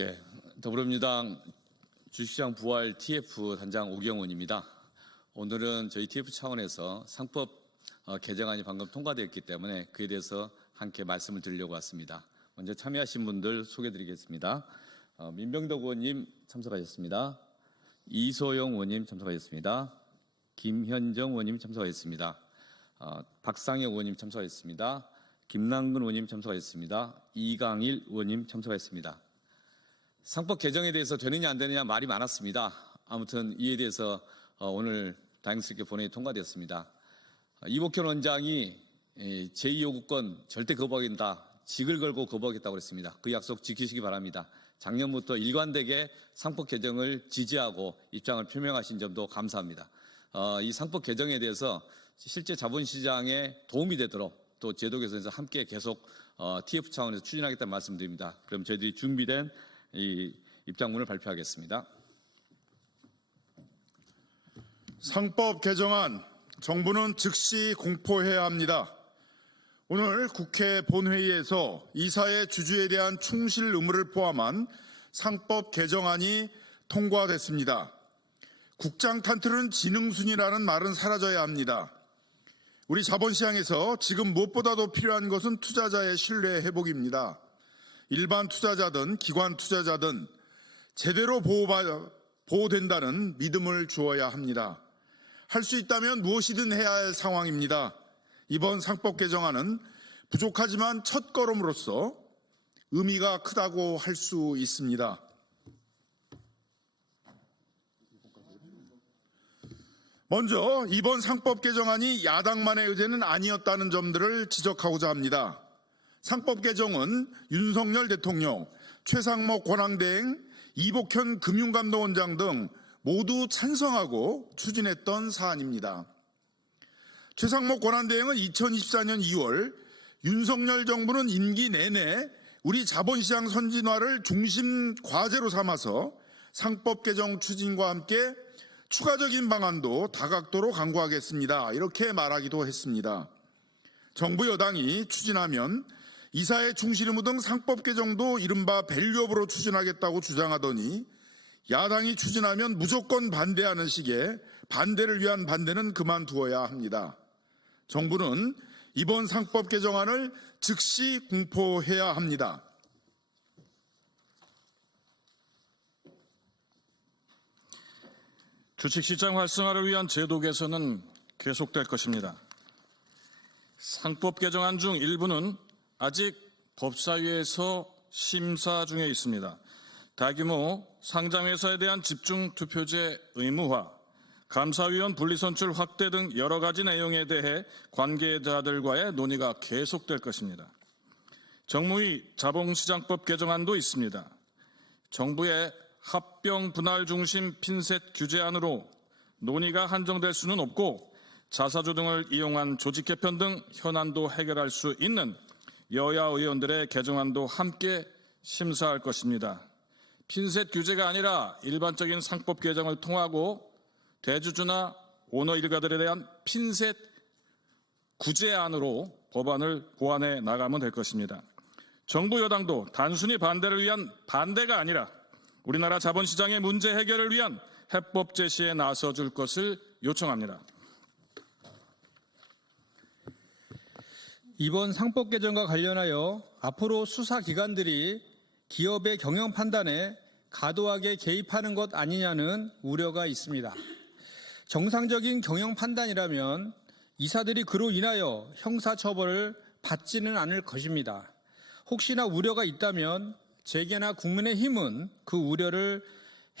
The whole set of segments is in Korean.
예, 더불어민주당 주식시장 부활 TF 단장 오경원입니다. 오늘은 저희 TF 차원에서 상법 개정안이 방금 통과되었기 때문에 그에 대해서 함께 말씀을 드리려고 왔습니다. 먼저 참여하신 분들 소개드리겠습니다. 민병덕 의원님 참석하셨습니다. 이소영 의원님 참석하셨습니다. 김현정 의원님 참석하셨습니다. 박상혁 의원님 참석하셨습니다. 김남근 의원님 참석하셨습니다. 이강일 의원님 참석하셨습니다. 상법 개정에 대해서 되느냐 안 되느냐 말이 많았습니다. 아무튼 이에 대해서 오늘 다행스럽게 본회의 통과되었습니다. 이복현 원장이 제2요구권 절대 거부하겠다, 직을 걸고 거부하겠다고 했습니다. 그 약속 지키시기 바랍니다. 작년부터 일관되게 상법 개정을 지지하고 입장을 표명하신 점도 감사합니다. 이 상법 개정에 대해서 실제 자본시장에 도움이 되도록 또 제도 개선에서 함께 계속 TF 차원에서 추진하겠다는 말씀드립니다. 그럼 저희들이 준비된 이 입장문을 발표하겠습니다. 상법 개정안 정부는 즉시 공포해야 합니다. 오늘 국회 본회의에서 이사의 주주에 대한 충실 의무를 포함한 상법 개정안이 통과됐습니다. 국장 탄틀은 지능순이라는 말은 사라져야 합니다. 우리 자본시장에서 지금 무엇보다도 필요한 것은 투자자의 신뢰 회복입니다. 일반 투자자든 기관 투자자든 제대로 보호된다는 믿음을 주어야 합니다. 할 수 있다면 무엇이든 해야 할 상황입니다. 이번 상법 개정안은 부족하지만 첫걸음으로서 의미가 크다고 할 수 있습니다. 먼저 이번 상법 개정안이 야당만의 의제는 아니었다는 점들을 지적하고자 합니다. 상법 개정은 윤석열 대통령, 최상목 권한대행, 이복현 금융감독원장 등 모두 찬성하고 추진했던 사안입니다. 최상목 권한대행은 2024년 2월 윤석열 정부는 임기 내내 우리 자본시장 선진화를 중심 과제로 삼아서 상법 개정 추진과 함께 추가적인 방안도 다각도로 강구하겠습니다. 이렇게 말하기도 했습니다. 정부 여당이 추진하면 이사의 충실 의무 등 상법 개정도 이른바 밸류업으로 추진하겠다고 주장하더니 야당이 추진하면 무조건 반대하는 식의 반대를 위한 반대는 그만두어야 합니다. 정부는 이번 상법 개정안을 즉시 공포해야 합니다. 주식시장 활성화를 위한 제도 개선은 계속될 것입니다. 상법 개정안 중 일부는 아직 법사위에서 심사 중에 있습니다. 다규모 상장회사에 대한 집중투표제 의무화, 감사위원 분리선출 확대 등 여러 가지 내용에 대해 관계자들과의 논의가 계속될 것입니다. 정무위 자본시장법 개정안도 있습니다. 정부의 합병 분할 중심 핀셋 규제안으로 논의가 한정될 수는 없고 자사주 등을 이용한 조직 개편 등 현안도 해결할 수 있는 여야 의원들의 개정안도 함께 심사할 것입니다. 핀셋 규제가 아니라 일반적인 상법 개정을 통하고 대주주나 오너 일가들에 대한 핀셋 구제안으로 법안을 보완해 나가면 될 것입니다. 정부 여당도 단순히 반대를 위한 반대가 아니라 우리나라 자본시장의 문제 해결을 위한 해법 제시에 나서줄 것을 요청합니다. 이번 상법 개정과 관련하여 앞으로 수사기관들이 기업의 경영 판단에 과도하게 개입하는 것 아니냐는 우려가 있습니다. 정상적인 경영 판단이라면 이사들이 그로 인하여 형사처벌을 받지는 않을 것입니다. 혹시나 우려가 있다면 재계나 국민의힘은 그 우려를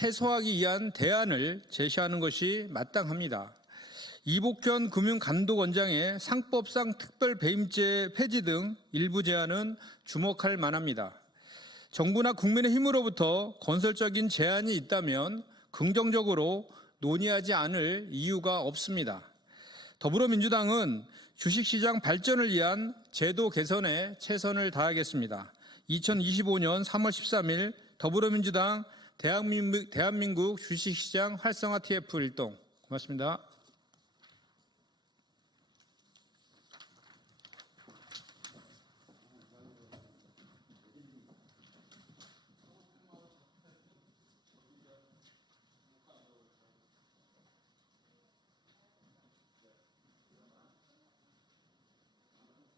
해소하기 위한 대안을 제시하는 것이 마땅합니다. 이복현 금융감독원장의 상법상 특별배임죄 폐지 등 일부 제안은 주목할 만합니다. 정부나 국민의힘으로부터 건설적인 제안이 있다면 긍정적으로 논의하지 않을 이유가 없습니다. 더불어민주당은 주식시장 발전을 위한 제도 개선에 최선을 다하겠습니다. 2025년 3월 13일 더불어민주당 대한민국 주식시장 활성화 TF 일동 고맙습니다.